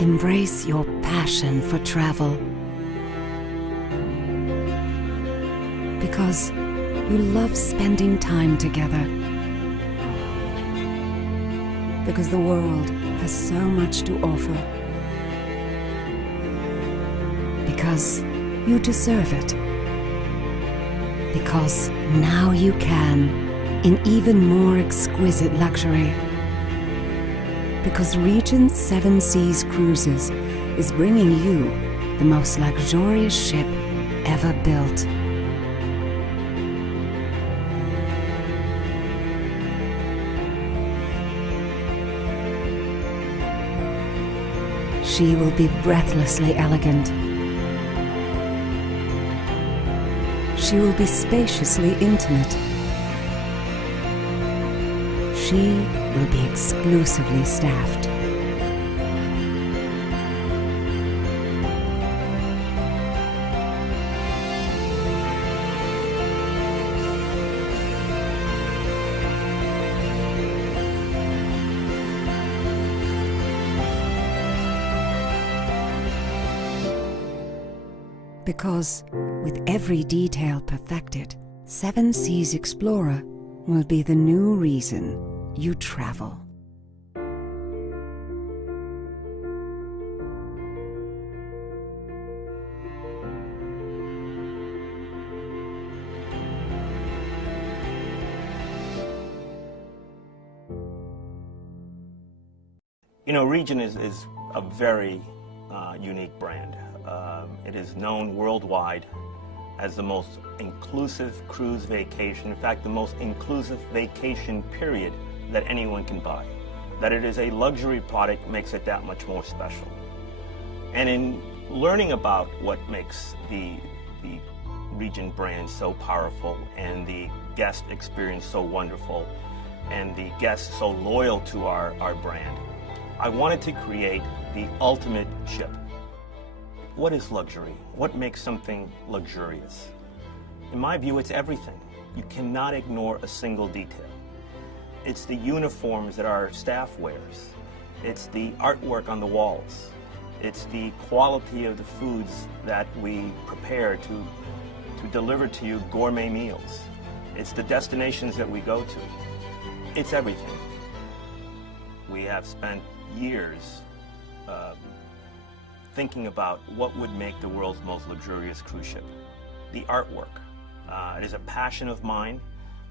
Embrace your passion for travel, because you love spending time together, because the world has so much to offer, because you deserve it, because now you can, in even more exquisite luxury. Because Regent 7 Seas Cruises is bringing you the most luxurious ship ever built. She will be breathlessly elegant. She will be spaciously intimate. She will be exclusively staffed. Because with every detail perfected, 7 Seas Explorer will be the new reason you travel. You know, Regent is a very unique brand. It is known worldwide as the most inclusive cruise vacation, in fact, the most inclusive vacation period that anyone can buy. That it is a luxury product makes it that much more special. And in learning about what makes the Regent brand so powerful and the guest experience so wonderful and the guests so loyal to our brand, I wanted to create the ultimate ship. What is luxury? What makes something luxurious? In my view, it's everything. You cannot ignore a single detail. It's the uniforms that our staff wears. It's the artwork on the walls. It's the quality of the foods that we prepare to deliver to you gourmet meals. It's the destinations that we go to. It's everything. We have spent years thinking about what would make the world's most luxurious cruise ship. The artwork. It is a passion of mine.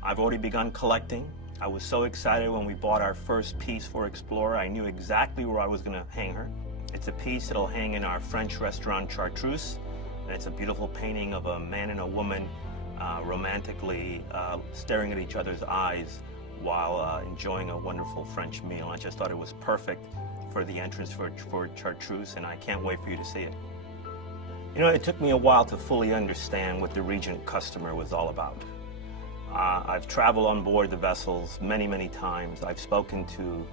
I've already begun collecting. I was so excited when we bought our first piece for Explorer. I knew exactly where I was going to hang her. It's a piece that'll hang in our French restaurant Chartreuse, and it's a beautiful painting of a man and a woman romantically staring at each other's eyes while enjoying a wonderful French meal. I just thought it was perfect for the entrance for Chartreuse, and I can't wait for you to see it. You know, it took me a while to fully understand what the Regent customer was all about. I've traveled on board the vessels many, many times. I've spoken to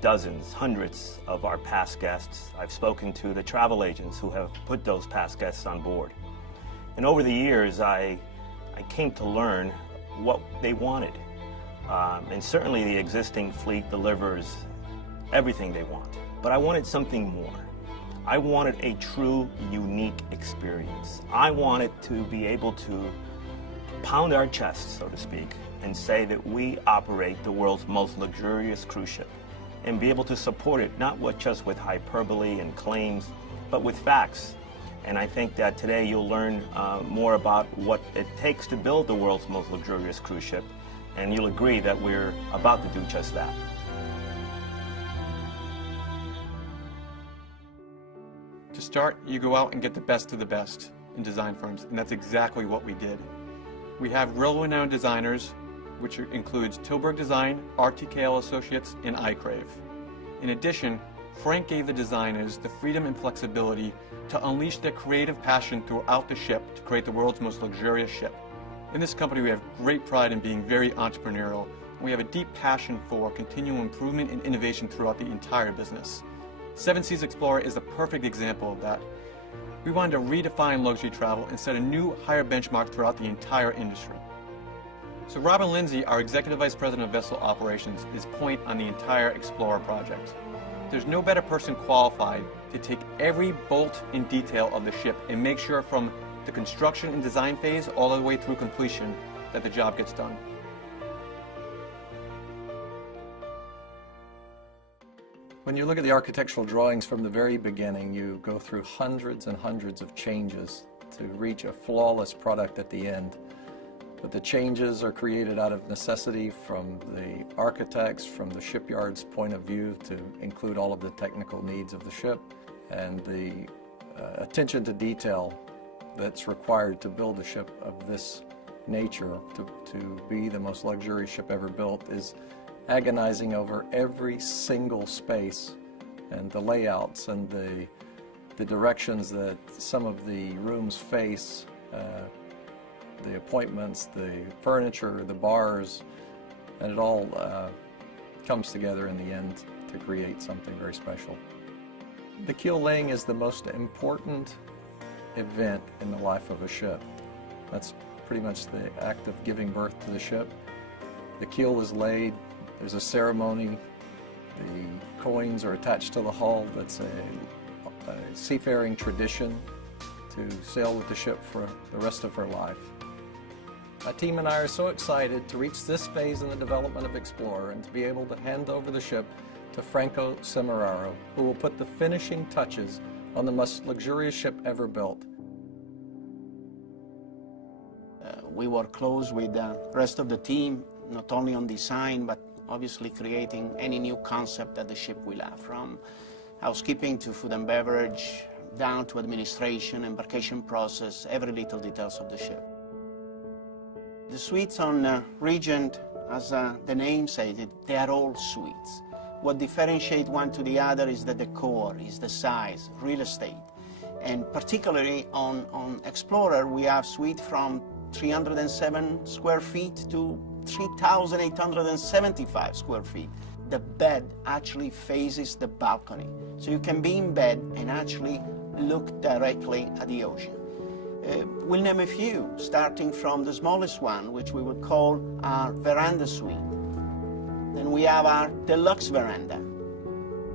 dozens, hundreds of our past guests. I've spoken to the travel agents who have put those past guests on board. And over the years, I came to learn what they wanted. And certainly the existing fleet delivers everything they want. But I wanted something more. I wanted a true, unique experience. I wanted to be able to pound our chests, so to speak, and say that we operate the world's most luxurious cruise ship, and be able to support it not just with hyperbole and claims, but with facts. And I think that today you'll learn more about what it takes to build the world's most luxurious cruise ship, and you'll agree that we're about to do just that. To start, you go out and get the best of the best in design firms, and that's exactly what we did. We have world-renowned designers, which includes Tilburg Design, RTKL Associates, and iCrave. In addition, Frank gave the designers the freedom and flexibility to unleash their creative passion throughout the ship to create the world's most luxurious ship. In this company, we have great pride in being very entrepreneurial, and we have a deep passion for continual improvement and innovation throughout the entire business. 7 Seas Explorer is the perfect example of that. We wanted to redefine luxury travel and set a new, higher benchmark throughout the entire industry. So Robin Lindsay, our Executive Vice President of Vessel Operations, is point on the entire Explorer project. There's no better person qualified to take every bolt in detail of the ship and make sure from the construction and design phase all the way through completion that the job gets done. When you look at the architectural drawings from the very beginning, you go through hundreds and hundreds of changes to reach a flawless product at the end. But the changes are created out of necessity from the architects, from the shipyard's point of view, to include all of the technical needs of the ship, and the attention to detail that's required to build a ship of this nature, to be the most luxurious ship ever built, is agonizing over every single space and the layouts and the directions that some of the rooms face, the appointments, the furniture, the bars, and it all comes together in the end to create something very special. The keel laying is the most important event in the life of a ship. That's pretty much the act of giving birth to the ship. The keel is laid. There's a ceremony. The coins are attached to the hull. That's a seafaring tradition to sail with the ship for the rest of her life. My team and I are so excited to reach this phase in the development of Explorer and to be able to hand over the ship to Franco Semeraro, who will put the finishing touches on the most luxurious ship ever built. We work close with the rest of the team, not only on design, but obviously creating any new concept that the ship will have, from housekeeping to food and beverage, down to administration, embarkation process, every little details of the ship. The suites on Regent, as the name says it, they are all suites. What differentiates one to the other is the decor, is the size, real estate. And particularly on Explorer, we have suite from 307 square feet to 3,875 square feet. The bed actually faces the balcony. So you can be in bed and actually look directly at the ocean. We'll name a few, starting from the smallest one, which we would call our veranda suite. Then we have our deluxe veranda.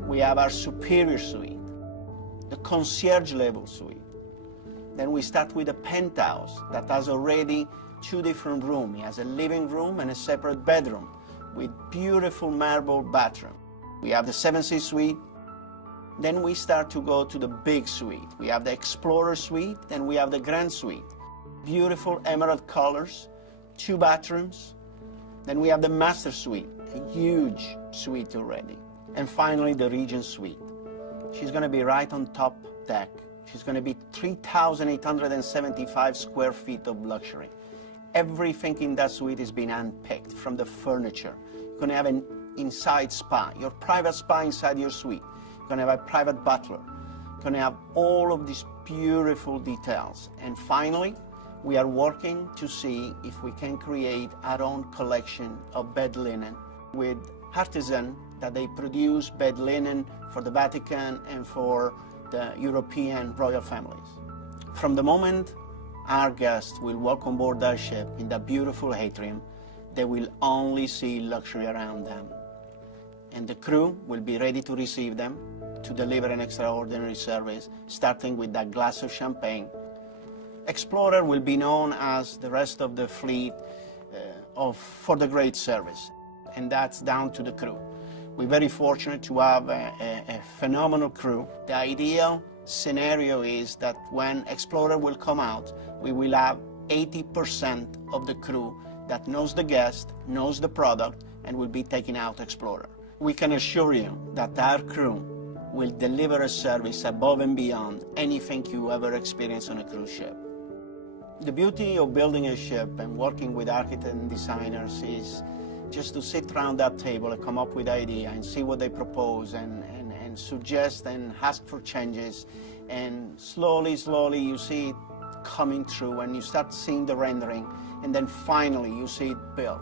We have our superior suite, the concierge level suite. Then we start with a penthouse that has already 2 different rooms. It has a living room and a separate bedroom with beautiful marble bathroom. We have the 7 Seas suite. Then we start to go to the big suite. We have the Explorer suite, then we have the Grand suite. Beautiful emerald colors, 2 bathrooms. Then we have the Master suite, a huge suite already. And finally, the Regent suite. She's going to be right on top deck. She's going to be 3,875 square feet of luxury. Everything in that suite is being handpicked, from the furniture. You're going to have an inside spa, your private spa inside your suite. You're going to have a private butler. You're going to have all of these beautiful details. And finally, we are working to see if we can create our own collection of bed linen with artisan that they produce bed linen for the Vatican and for the European royal families. From the moment our guests will walk on board our ship in that beautiful atrium, they will only see luxury around them. And the crew will be ready to receive them, to deliver an extraordinary service, starting with that glass of champagne. Explorer will be known as the rest of the fleet for the great service, and that's down to the crew. We're very fortunate to have a phenomenal crew. The ideal scenario is that when Explorer will come out, we will have 80% of the crew that knows the guest, knows the product, and will be taking out Explorer. We can assure you that our crew will deliver a service above and beyond anything you ever experience on a cruise ship. The beauty of building a ship and working with architects and designers is just to sit around that table and come up with ideas and see what they propose and suggest and ask for changes. And slowly you see it coming through and you start seeing the rendering, and then finally you see it built.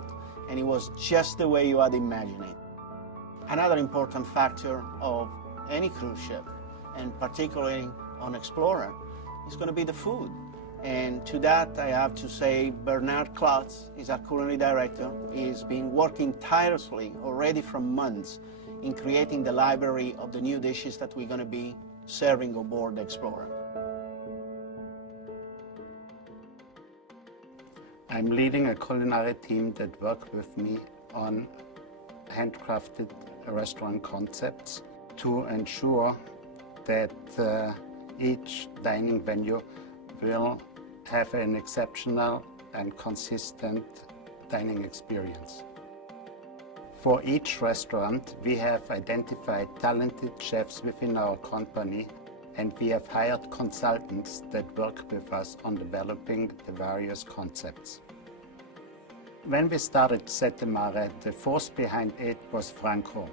And it was just the way you had imagined it. Another important factor of any cruise ship, and particularly on Explorer, is going to be the food. And to that, I have to say Bernard Klotz is our culinary director. He's been working tirelessly already for months in creating the library of the new dishes that we're going to be serving on board the Explorer. I'm leading a culinary team that work with me on handcrafted restaurant concepts to ensure that each dining venue will have an exceptional and consistent dining experience. For each restaurant, we have identified talented chefs within our company, and we have hired consultants that work with us on developing the various concepts. When we started Sette Mare, the force behind it was Franco.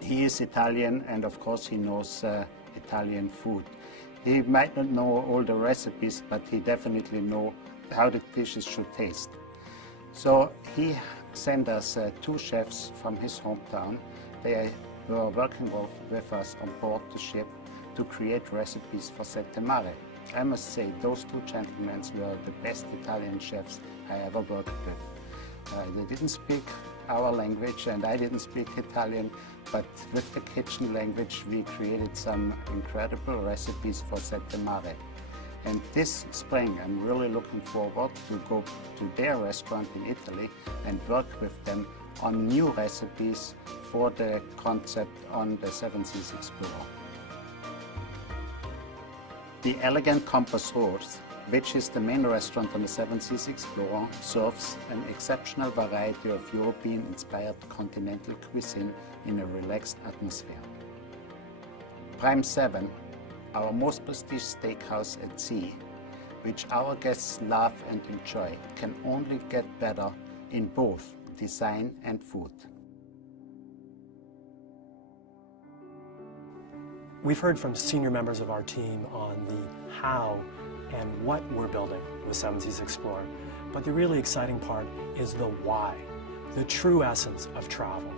He is Italian, and of course he knows Italian food. He might not know all the recipes, but he definitely knows how the dishes should taste. So he sent us 2 chefs from his hometown. They were working with us on board the ship to create recipes for Sette Mare. I must say, those 2 gentlemen were the best Italian chefs I ever worked with. They didn't speak our language and I didn't speak Italian, but with the kitchen language we created some incredible recipes for Sette Mare. And this spring I'm really looking forward to go to their restaurant in Italy and work with them on new recipes for the concept on the Seven Seas Explorer. The Elegant Compass Rose, which is the main restaurant on the Seven Seas Explorer, serves an exceptional variety of European-inspired continental cuisine in a relaxed atmosphere. Prime 7, our most prestigious steakhouse at sea, which our guests love and enjoy, can only get better in both design and food. We've heard from senior members of our team on the how and what we're building with Seven Seas Explorer, but the really exciting part is the why, the true essence of travel.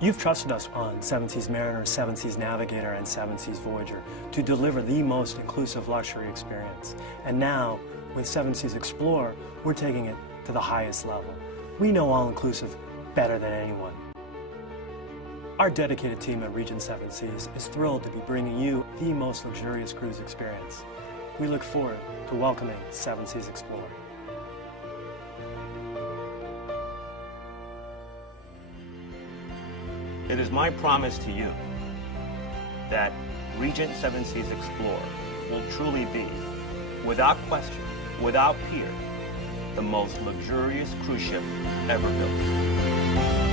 You've trusted us on Seven Seas Mariner, Seven Seas Navigator, and Seven Seas Voyager to deliver the most inclusive luxury experience. And now, with Seven Seas Explorer, we're taking it to the highest level. We know all-inclusive better than anyone. Our dedicated team at Regent Seven Seas is thrilled to be bringing you the most luxurious cruise experience. We look forward to welcoming Seven Seas Explorer. It is my promise to you that Regent Seven Seas Explorer will truly be, without question, without peer, the most luxurious cruise ship ever built.